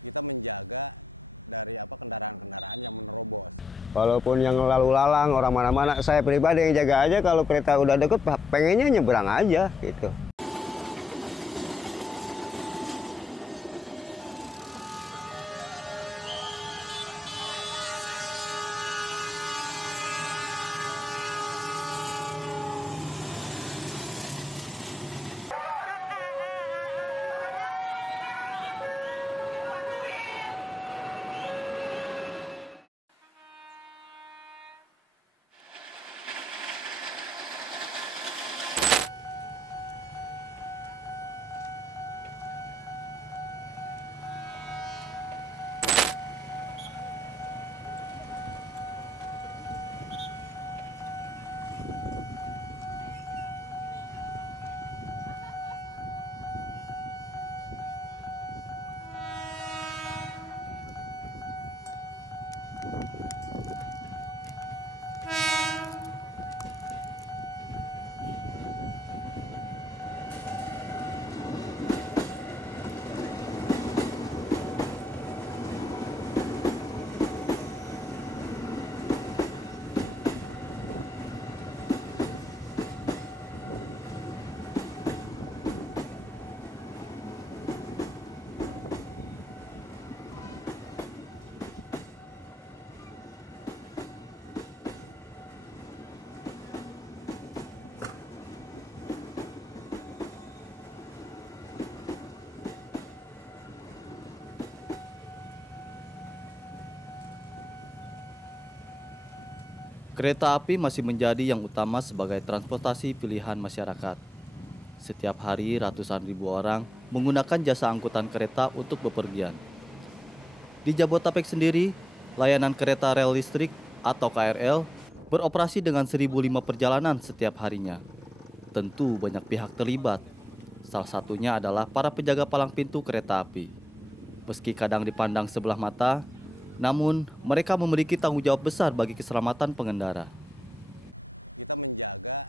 Kita menjaga dari kendaraan-kendaraan yang menerobos. Walaupun yang lalu lalang orang mana-mana, saya pribadi yang jaga aja. Kalau kereta udah deket, pengennya nyebrang aja gitu. Kereta api masih menjadi yang utama sebagai transportasi pilihan masyarakat. Setiap hari ratusan ribu orang menggunakan jasa angkutan kereta untuk bepergian. Di Jabodetabek sendiri, layanan kereta rel listrik atau KRL beroperasi dengan 1.005 perjalanan setiap harinya. Tentu banyak pihak terlibat. Salah satunya adalah para penjaga palang pintu kereta api. Meski kadang dipandang sebelah mata, namun mereka memiliki tanggung jawab besar bagi keselamatan pengendara. Kita menjaga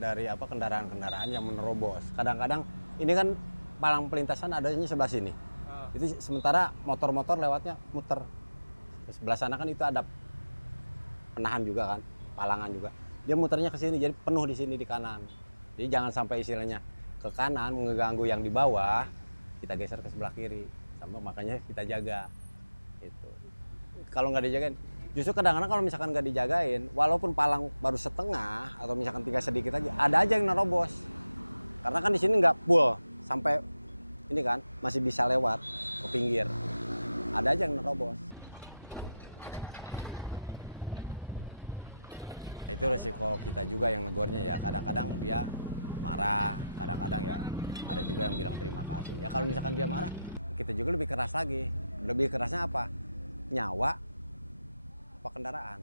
dari kendaraan-kendaraan yang menerobos. Kadang-kadang ini kan palang pelintasan adanya sebelah sini. Itu sementara motor-motor lewatnya muter. Sebelah sana kan itu ada penahan juga kan, palangan juga. Dia muternya ke sini, jadi penuh di sini di kanan. Jadi jangan sampai istilahnya ke kanan mengganggu yang di bawah, kita geser ke sebelah kiri. Sama makanya kita jaga. Itu. Kalau nggak dijagain, justru kadang-kadang kalau misalkan nggak dijagain, walaupun palang baru setengah atau misalkan tinggal sedikit aja, ada aja yang nerobos. Karena kan di sini nggak full sampai ini kan masih bisa lewat ke pinggir. Ada aja yang nerobos. Itu resiko kita juga yang negornya ya. Kadang-kadang dia marah, kadang-kadang ya ada juga yang bilang terima kasih. Ya kalau misalkan dia marah, kita juga lebih keras lagi. Lebih kerasnya apa? Nyawa kendaraan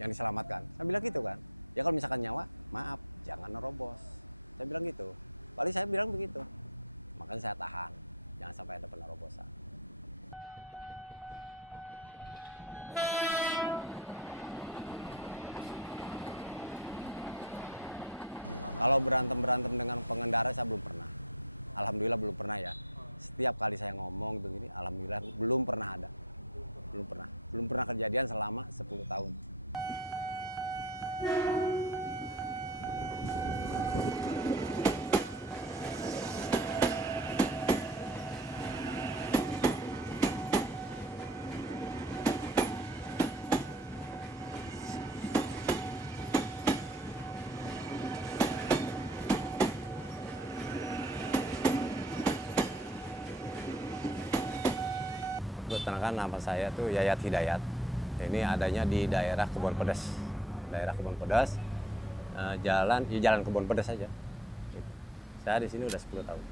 yang diselamatkan. Saya bilang gitu kan. Ya kalau misalkan nyawa, maaf, jangan nerobos. Saya bilang gitu. Paling saya bilang begitu. Makanya saya tahan. Jangan sampai ada penerobosan. Kalau berantem-berantem dengan pengendara saya belum pernah. Alhamdulillah belum pernah ya. Setiap kali saya ngomong begini, alhamdulillah belum pernah ada. Belum pernah kejadian selama 10 tahun. Perkenalkan, nama saya tuh Yayat Hidayat. Ini adanya di daerah Kebon Pedas. Daerah Kebon Pedas, jalan Kebon Pedas saja. Saya di sini udah 10 tahun.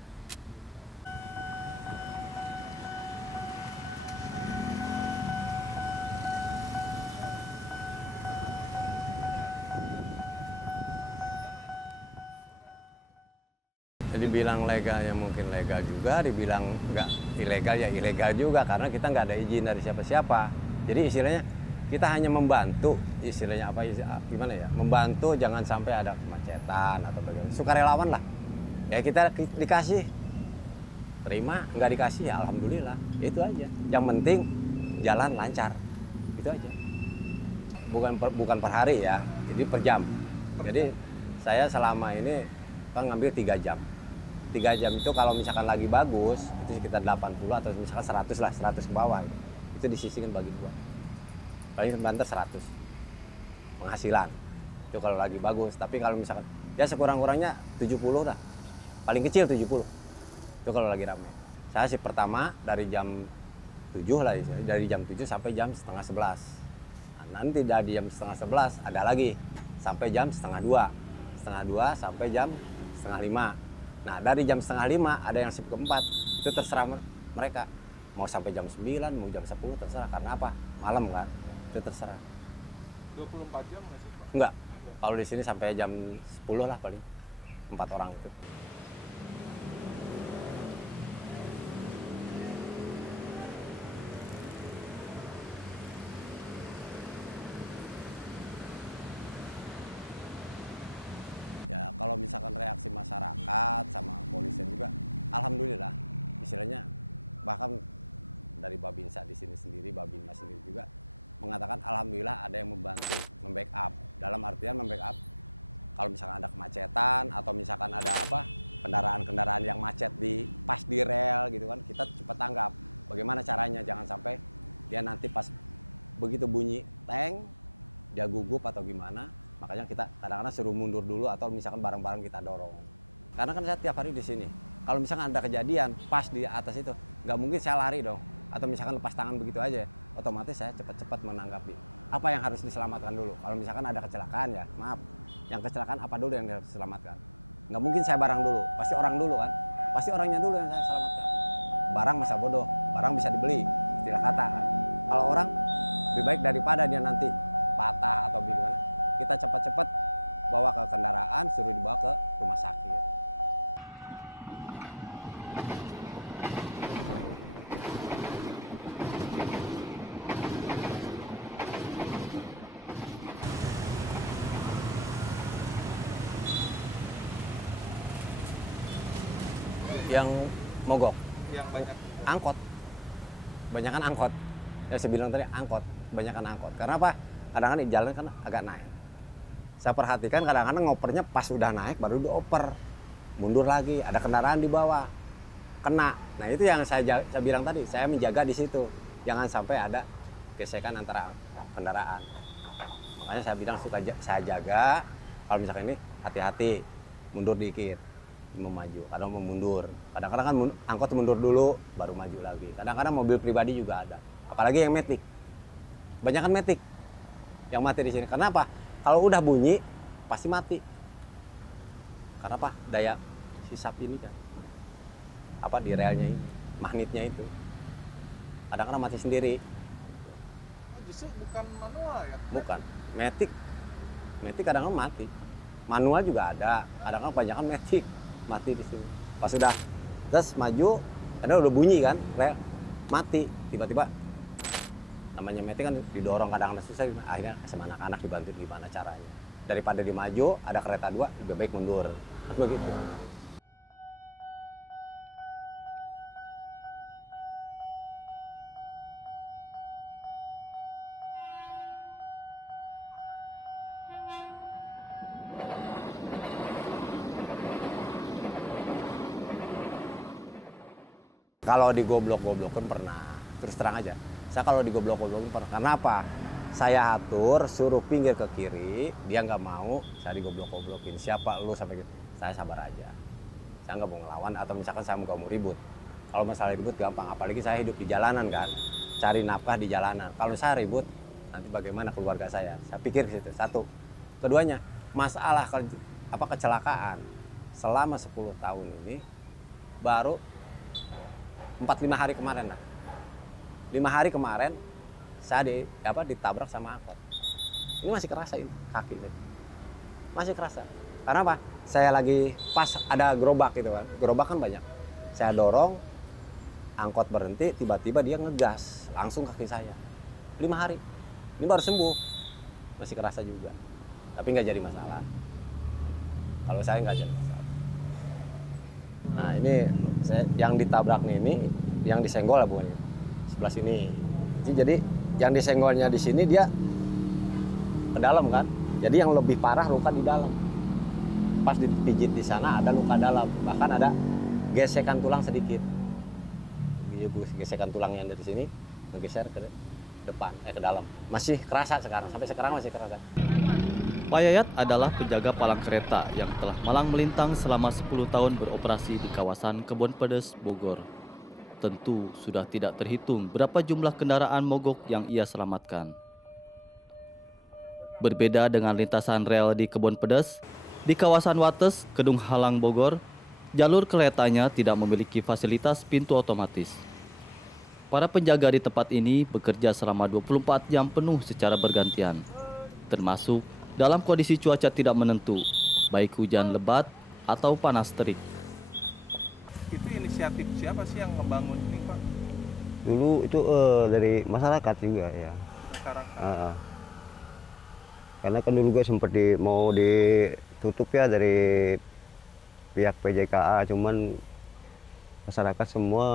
Dibilang legal ya mungkin legal juga, dibilang nggak ilegal ya ilegal juga karena kita nggak ada izin dari siapa-siapa. Jadi istilahnya kita hanya membantu, istilahnya gimana ya, membantu jangan sampai ada kemacetan atau bagaimana. Sukarelawan lah, ya kita dikasih terima, nggak dikasih ya alhamdulillah, itu aja. Yang penting jalan lancar, itu aja. Bukan per hari ya, jadi per jam. Jadi saya selama ini kan ngambil 3 jam. 3 jam itu kalau misalkan lagi bagus, itu sekitar 80 atau misalkan 100 lah, 100 ke bawah. Itu disisihkan bagi 2. Paling banter 100 penghasilan. Itu kalau lagi bagus, tapi kalau misalkan ya sekurang-kurangnya 70 lah. Paling kecil 70. Itu kalau lagi ramai. Saya sih pertama dari jam 7 lah, dari jam 7 sampai jam setengah 11. Nah, nanti dari jam setengah 11 ada lagi sampai jam setengah 2. Setengah 2 sampai jam setengah 5. Nah, dari jam setengah 5 ada yang shift keempat. Itu terserah mereka. Mau sampai jam 9, mau jam 10 terserah. Karena apa? Malam kan. Itu terserah. 24 jam nggak sih, Pak? Enggak. Kalau di sini sampai jam 10 lah paling. 4 orang itu. Ya kalau misalkan reaksi masyarakat sama polisian juga, alhamdulillah, istilahnya bahkan dari Babinsa di sini sendiri, Babinsa sendiri juga mengatakan alhamdulillah ada yang membantu, membackup. Dalam artian membackup, kalau misalkan ada kemacetan atau misalkan ada apa kendaraan-kendaraan yang macet pas di rel gitu kan, kita cepat tanggap. Bagaimana caranya, jangan sampai dia nanti pas begitu bunyi teng dia gugup atau gimana. Makanya kita kadang-kadang suruh mundur dulu atau misalkan barang-barang kita dorong. Karena kan saya tiap hari di sini. Kalau misalkan ada kejadian pas di atas itu, nggak mungkin saya lari dong. Atau misalkan lepas tangan begitu aja, otomatis saya cepat-cepat menanggapi. Apa yang harus diselamatkan dulu? Kalau misalkan ada kecelakaan ya, maaf. Yang kecelakaan apa dulu yang harus diselamatkan? Nggak mungkin saya barang dulu, pasti orang dulu kan. Pasti orangnya dulu yang saya selamatkan. Barang masa bodoh, barang bisa dibeli, istilah kata kan. Kalau orang, lebih baik daripada dia nanti patah atau bagaimana. Kita cepat-cepat bawa ke kendaraan, suruh dibawa ke rumah sakit. Yang mogok? Yang banyak angkot. Banyakan angkot. Ya saya bilang tadi angkot, banyakan angkot. Karena apa? Kadang-kadang di jalan kan agak naik. Saya perhatikan kadang-kadang ngopernya pas udah naik baru dioper. Mundur lagi, ada kendaraan di bawah. Kena. Nah, itu yang saya bilang tadi, saya menjaga di situ. Jangan sampai ada gesekan antara kendaraan. Makanya saya bilang saya jaga. Kalau misalkan ini hati-hati, mundur dikit, mau maju. Kadang mau mundur. Kadang-kadang kan angkot mundur dulu, baru maju lagi. Kadang-kadang mobil pribadi juga ada. Apalagi yang matic. Banyakan matic yang mati di sini. Karena apa? Kalau udah bunyi pasti mati. Karena apa? Daya sisap ini kan. Apa di relnya ini, magnetnya itu. Kadang-kadang mati sendiri. Justru bukan manual ya? Bukan, matic. Matic kadang-kadang mati. Manual juga ada. Kadang-kadang kebanyakan matic mati di sini. Pas sudah terus maju, karena udah bunyi kan, rel mati. Tiba-tiba namanya matic kan didorong kadang-kadang susah, akhirnya sama anak-anak dibantu gimana caranya. Daripada di maju, ada kereta 2, lebih baik mundur. Begitu. Kalau digoblok-goblokin pernah, terus terang aja. Saya kalau digoblok-goblokin pernah. Karena apa? Saya atur, suruh pinggir ke kiri, dia nggak mau, saya digoblok-goblokin. Siapa lu sampai gitu? Saya sabar aja. Saya nggak mau ngelawan atau misalkan saya nggak mau ribut. Kalau masalah ribut gampang, apalagi saya hidup di jalanan kan, cari nafkah di jalanan. Kalau saya ribut, nanti bagaimana keluarga saya? Saya pikir ke situ. Satu. Keduanya, masalah kecelakaan selama 10 tahun ini baru 4-5 hari kemarin lah. 5 hari kemarin saya ditabrak sama angkot. Ini masih kerasa ini kaki ini. Masih kerasa. Karena apa? Saya lagi pas ada gerobak gitu kan. Gerobak kan banyak. Saya dorong, angkot berhenti, tiba-tiba dia ngegas langsung kaki saya. 5 hari. Ini baru sembuh. Masih kerasa juga. Tapi nggak jadi masalah. Kalau saya nggak jadi masalah. Nah ini yang ditabrak ini, yang disenggol lah bukan sebelah sini. Jadi yang disenggolnya di sini dia ke dalam kan. Jadi yang lebih parah luka di dalam. Pas dipijit di sana ada luka dalam, bahkan ada gesekan tulang sedikit. Gesekan tulang yang dari sini menggeser ke depan, ke dalam. Masih kerasa sekarang, sampai sekarang masih kerasa. Pak Yayat adalah penjaga palang kereta yang telah malang melintang selama 10 tahun beroperasi di kawasan Kebon Pedes, Bogor. Tentu sudah tidak terhitung berapa jumlah kendaraan mogok yang ia selamatkan. Berbeda dengan lintasan rel di Kebon Pedes, di kawasan Wates, Kedung Halang, Bogor, jalur keretanya tidak memiliki fasilitas pintu otomatis. Para penjaga di tempat ini bekerja selama 24 jam penuh secara bergantian, termasuk dalam kondisi cuaca tidak menentu, baik hujan lebat atau panas terik. Itu inisiatif siapa sih yang ngebangun ini, Pak? Dulu itu dari masyarakat juga ya. Masyarakat. Karena kan dulu gue sempat mau ditutup ya dari pihak PJKA, cuman masyarakat semua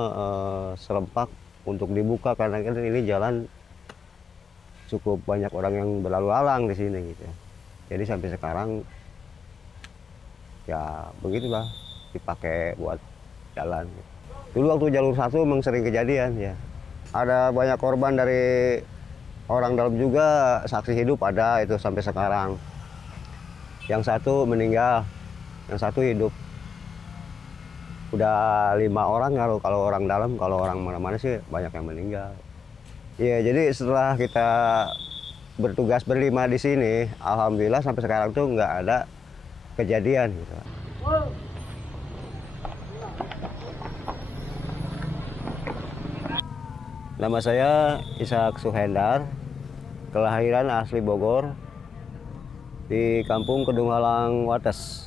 serempak untuk dibuka karena kan ini jalan cukup banyak orang yang berlalu lalang di sini gitu. Jadi sampai sekarang ya begitulah dipakai buat jalan. Dulu waktu jalur 1 memang sering kejadian ya. Ada banyak korban dari orang dalam juga, saksi hidup ada itu sampai sekarang. Yang satu meninggal, yang satu hidup. Udah 5 orang kalau orang dalam, kalau orang mana-mana sih banyak yang meninggal. Iya, jadi setelah kita bertugas berlima di sini, alhamdulillah sampai sekarang tuh nggak ada kejadian gitu. Nama saya Ishak Suhendar, kelahiran asli Bogor, di kampung Kedung Halang, Wates.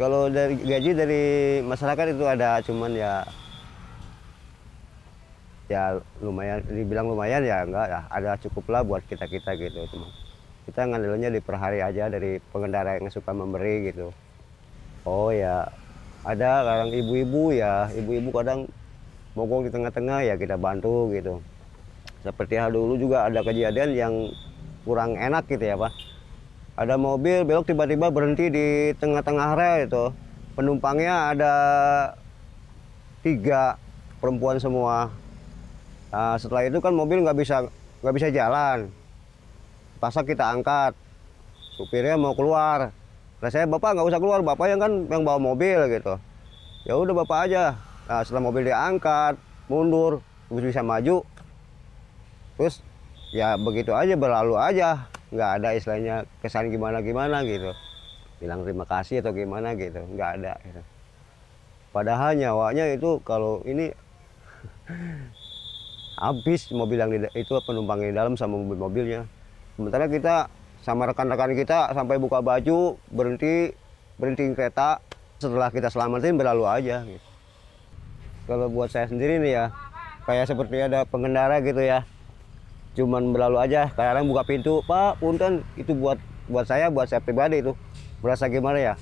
Kalau dari gaji dari masyarakat itu ada, cuman ya lumayan, dibilang lumayan ya enggak ya, ada cukuplah buat kita gitu. Cuma kita ngandelnya di per hari aja dari pengendara yang suka memberi gitu. Oh ya, ada kadang ibu-ibu kadang mogok di tengah-tengah ya kita bantu gitu. Seperti hal dulu juga ada kejadian yang kurang enak gitu ya Pak. Ada mobil belok tiba-tiba berhenti di tengah-tengah rel itu. Penumpangnya ada 3 perempuan semua. Nah, setelah itu kan mobil nggak bisa jalan. Pasang kita angkat. Supirnya mau keluar. Nah, saya bapak nggak usah keluar, bapak yang bawa mobil gitu. Ya udah bapak aja. Nah, setelah mobil diangkat, mundur, terus bisa maju. Terus ya begitu aja berlalu aja. Nggak ada istilahnya kesan gimana gitu, bilang terima kasih atau gimana gitu, nggak ada gitu. Padahal nyawanya itu kalau ini habis mobil yang itu penumpang di dalam sama mobilnya. Sementara kita sama rekan-rekan kita sampai buka baju, berhenti kereta, setelah kita selamatin berlalu aja gitu. Kalau buat saya sendiri nih ya, kayak seperti ada pengendara gitu ya, cuman berlalu aja, kadang buka pintu, Pak, punten, itu buat saya pribadi itu berasa gimana ya,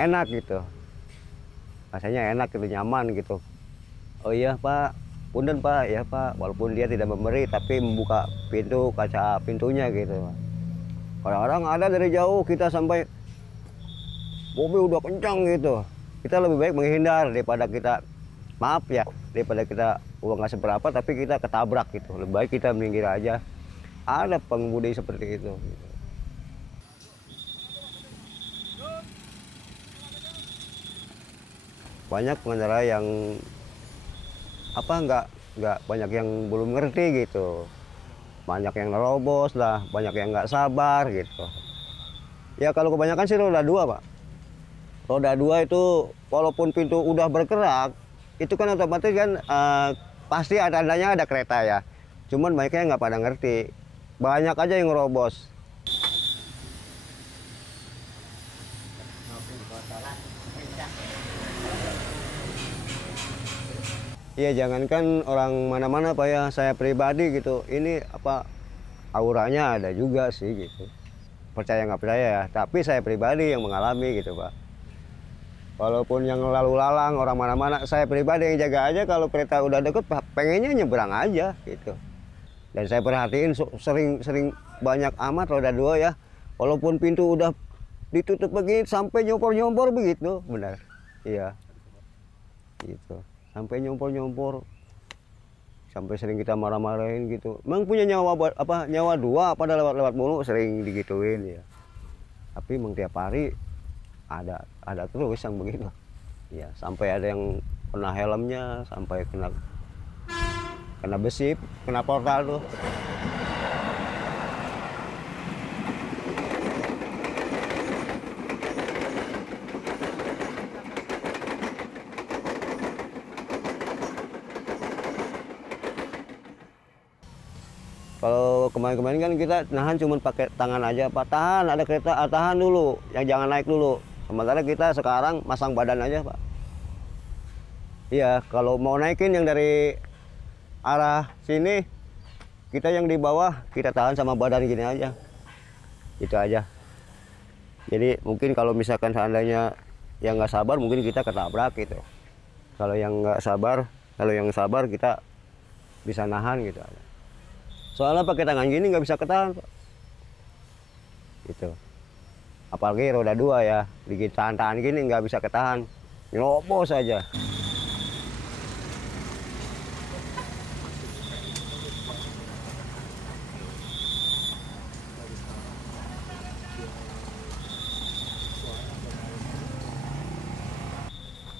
enak gitu, rasanya enak gitu, nyaman gitu. Oh iya Pak, punten Pak, ya Pak, walaupun dia tidak memberi tapi membuka pintu, kaca pintunya gitu. Orang-orang ada dari jauh, kita sampai mobil udah kencang gitu, kita lebih baik menghindar daripada kita, maaf ya, daripada kita uang nggak seberapa tapi kita ketabrak gitu. Lebih baik kita minggir aja. Ada pengemudi seperti itu. Banyak pengendara yang nggak banyak yang belum ngerti gitu. Banyak yang nerobos lah, banyak yang nggak sabar gitu. Ya kalau kebanyakan sih roda 2 Pak. Roda 2 itu walaupun pintu udah bergerak, itu kan otomatis kan pasti ada tandanya ada kereta ya. Cuman mereka nggak pada ngerti. Banyak aja yang ngerobos. Iya, jangankan orang mana-mana Pak ya, saya pribadi gitu. Ini apa auranya ada juga sih gitu. Percaya nggak percaya ya, tapi saya pribadi yang mengalami gitu Pak. Walaupun yang lalu lalang orang mana-mana, saya pribadi yang jaga aja. Kalau kereta udah deket, pengennya nyebrang aja gitu. Dan saya perhatiin sering banyak amat roda 2 ya. Walaupun pintu udah ditutup begini sampai nyompor-nyompor begitu, benar. Iya. Gitu. Sampai nyompor-nyompor. Sampai sering kita marah-marahin gitu. Emang punya nyawa 2 pada lewat-lewat mulu, sering digituin ya. Tapi emang tiap hari ada terus yang begitu. Ya, sampai ada yang kena helmnya, sampai kena besi, kena portal tuh. Kalau kemarin-kemarin kan kita nahan cuma pakai tangan aja, Pak. Tahan, ada kereta, tahan dulu, yang jangan naik dulu. Sementara kita sekarang masang badan aja, Pak. Iya, kalau mau naikin yang dari arah sini, kita yang di bawah, kita tahan sama badan gini aja. Itu aja. Jadi mungkin kalau misalkan seandainya yang nggak sabar, mungkin kita ketabrak gitu. Kalau yang nggak sabar, kalau yang sabar kita bisa nahan gitu aja. Soalnya pakai tangan gini nggak bisa ketahan, Pak. Gitu. Apalagi roda 2 ya, bikin tahan-tahan gini nggak bisa ketahan, nyerobos saja.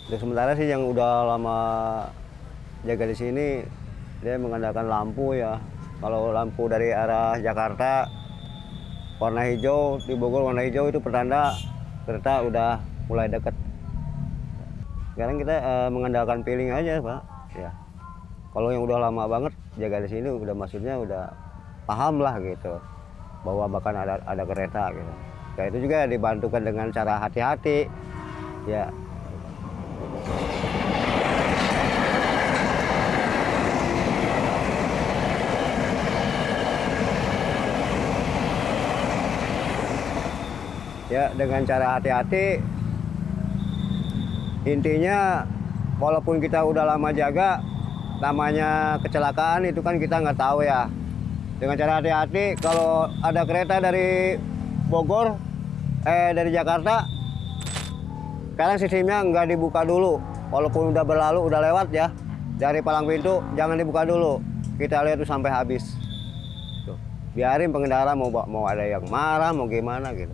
Untuk sementara sih yang udah lama jaga di sini, dia mengandalkan lampu ya. Kalau lampu dari arah Jakarta warna hijau, di Bogor warna hijau itu pertanda kereta udah mulai dekat. Sekarang kita mengandalkan feeling aja, Pak. Ya. Kalau yang udah lama banget jaga di sini udah maksudnya udah paham lah gitu bahwa bahkan ada kereta gitu. Ya itu juga dibantukan dengan cara hati-hati. Ya. Ya, dengan cara hati-hati, intinya walaupun kita udah lama jaga, namanya kecelakaan itu kan kita nggak tahu ya. Dengan cara hati-hati, kalau ada kereta dari Bogor, dari Jakarta, sekarang sistemnya nggak dibuka dulu. Walaupun udah berlalu, udah lewat ya, dari palang pintu jangan dibuka dulu. Kita lihat tuh sampai habis. Tuh. Biarin pengendara mau ada yang marah, mau gimana gitu.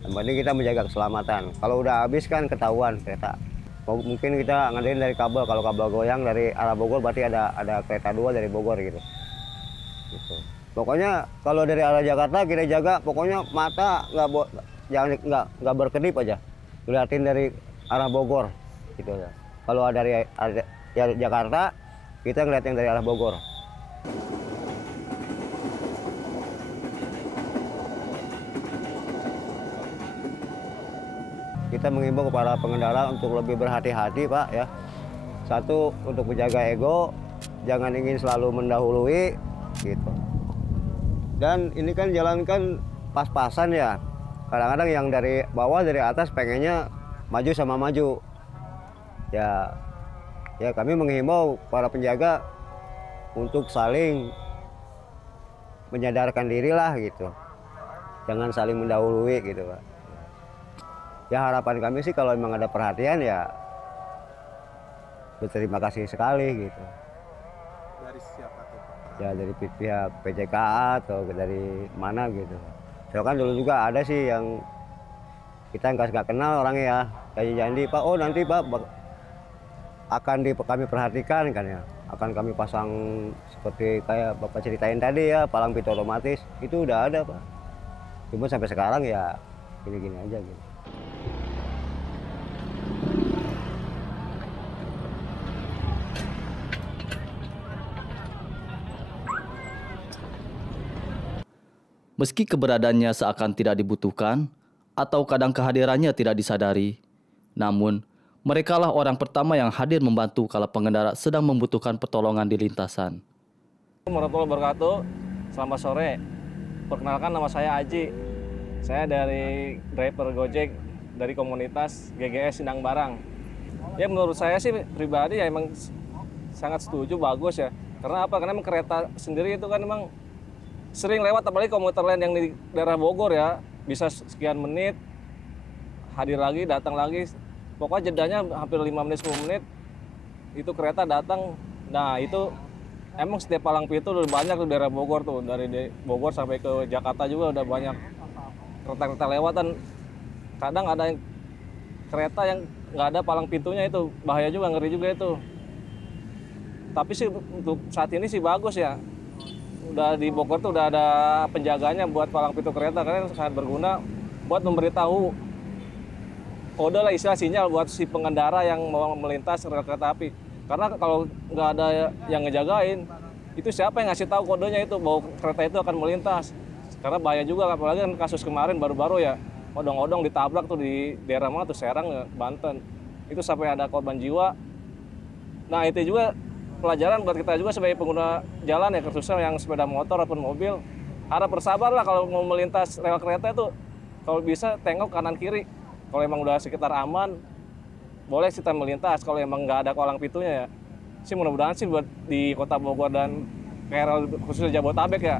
Yang penting kita menjaga keselamatan. Kalau udah habis kan ketahuan kereta. Mungkin kita ngadain dari kabel. Kalau kabel goyang dari arah Bogor berarti ada kereta 2 dari Bogor gitu. Pokoknya kalau dari arah Jakarta kita jaga. Pokoknya mata nggak berkedip aja. Lihatin dari arah Bogor gitu ya. Kalau dari Jakarta kita ngeliat yang dari arah Bogor. Kita mengimbau kepada pengendara untuk lebih berhati-hati, Pak ya. Satu, untuk menjaga ego, jangan ingin selalu mendahului gitu. Dan ini kan jalan kan pas-pasan ya. Kadang-kadang yang dari bawah dari atas pengennya maju sama maju. Ya kami menghimbau para penjaga untuk saling menyadarkan diri lah gitu. Jangan saling mendahului gitu, Pak. Ya harapan kami sih kalau memang ada perhatian ya berterima kasih sekali gitu. Dari siapa tuh? Ya dari pihak PJKA atau dari mana gitu. So kan dulu juga ada sih yang kita nggak kenal orangnya ya. Janji Pak, oh nanti Pak akan kami perhatikan kan ya. Akan kami pasang seperti kayak Bapak ceritain tadi ya, palang pintu otomatis. Itu udah ada Pak. Cuma sampai sekarang ya gini-gini aja gitu. Meski keberadaannya seakan tidak dibutuhkan, atau kadang kehadirannya tidak disadari, namun merekalah orang pertama yang hadir membantu kala pengendara sedang membutuhkan pertolongan di lintasan. Warahmatullahi wabarakatuh. Selamat sore. Perkenalkan, nama saya Aji. Saya dari driver Gojek dari komunitas GGS Sindang Barang. Ya menurut saya sih pribadi ya emang sangat setuju, bagus ya. Karena apa? Karena emang kereta sendiri itu kan emang sering lewat, apalagi komuter lain yang di daerah Bogor ya. Bisa sekian menit, hadir lagi, datang lagi. Pokoknya jedanya hampir 5 menit, 10 menit, itu kereta datang. Nah itu emang setiap palang pintu udah banyak di daerah Bogor tuh. Dari Bogor sampai ke Jakarta juga udah banyak kereta-kereta lewatan. Kadang ada yang kereta yang nggak ada palang pintunya, itu bahaya juga, ngeri juga itu. Tapi sih untuk saat ini sih bagus ya. Udah di Bogor tuh udah ada penjaganya buat palang pintu kereta, karena sangat berguna buat memberitahu kode lah, istilah sinyal buat si pengendara yang mau melintas rel kereta api. Karena kalau nggak ada yang ngejagain, itu siapa yang ngasih tahu kodenya itu bahwa kereta itu akan melintas. Karena bahaya juga, apalagi kan kasus kemarin baru-baru ya, odong-odong ditabrak tuh di daerah mana tuh, Serang, Banten. Itu sampai ada korban jiwa. Nah itu juga pelajaran buat kita juga sebagai pengguna jalan ya, khususnya yang sepeda motor ataupun mobil. Harap bersabar lah kalau mau melintas rel kereta itu, kalau bisa tengok kanan kiri. Kalau emang udah sekitar aman, boleh kita melintas. Kalau emang nggak ada palang pintunya ya, sih mudah-mudahan sih buat di Kota Bogor dan KRL khususnya Jabotabek ya,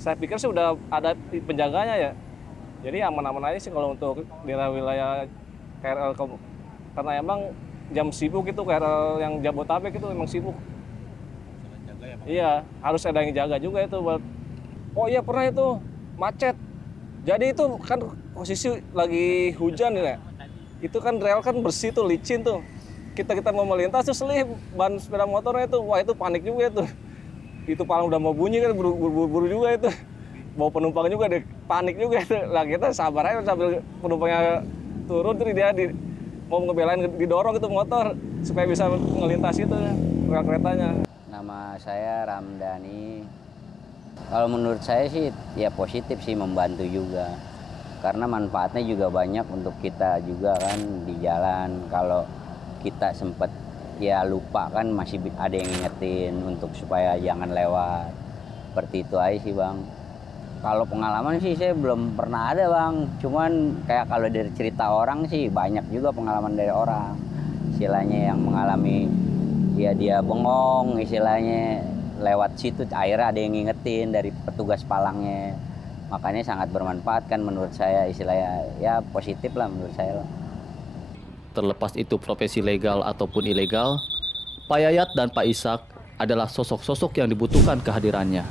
saya pikir sih udah ada penjaganya ya. Jadi aman-aman aja sih kalau untuk di wilayah KRL, karena emang jam sibuk itu KRL yang Jabotabek itu emang sibuk. Iya, harus ada yang jaga juga itu buat. Oh iya, pernah itu macet. Jadi itu kan posisi lagi hujan ya. Itu kan rel kan bersih tuh, licin tuh. Kita mau melintas tuh selip ban sepeda motornya itu. Wah, itu panik juga itu. Itu paling udah mau bunyi kan, buru-buru juga itu. Bawa penumpang juga deh, panik juga itu. Lah kita sabar aja sambil penumpangnya turun, terus dia mau ngebelain, didorong itu motor supaya bisa ngelintas itu rel keretanya. Nama saya Ramdhani. Kalau menurut saya sih ya positif sih, membantu juga. Karena manfaatnya juga banyak untuk kita juga kan di jalan. Kalau kita sempat ya lupa kan, masih ada yang ngingetin untuk supaya jangan lewat. Seperti itu aja sih Bang. Kalau pengalaman sih saya belum pernah ada Bang. Cuman kayak kalau dari cerita orang sih banyak juga pengalaman dari orang. Istilahnya yang mengalami ya dia bengong istilahnya lewat situ, akhirnya ada yang ngingetin dari petugas palangnya. Makanya sangat bermanfaat kan menurut saya, istilahnya ya positif lah menurut saya. Terlepas itu profesi legal ataupun ilegal, Pak Yayat dan Pak Ishak adalah sosok-sosok yang dibutuhkan kehadirannya.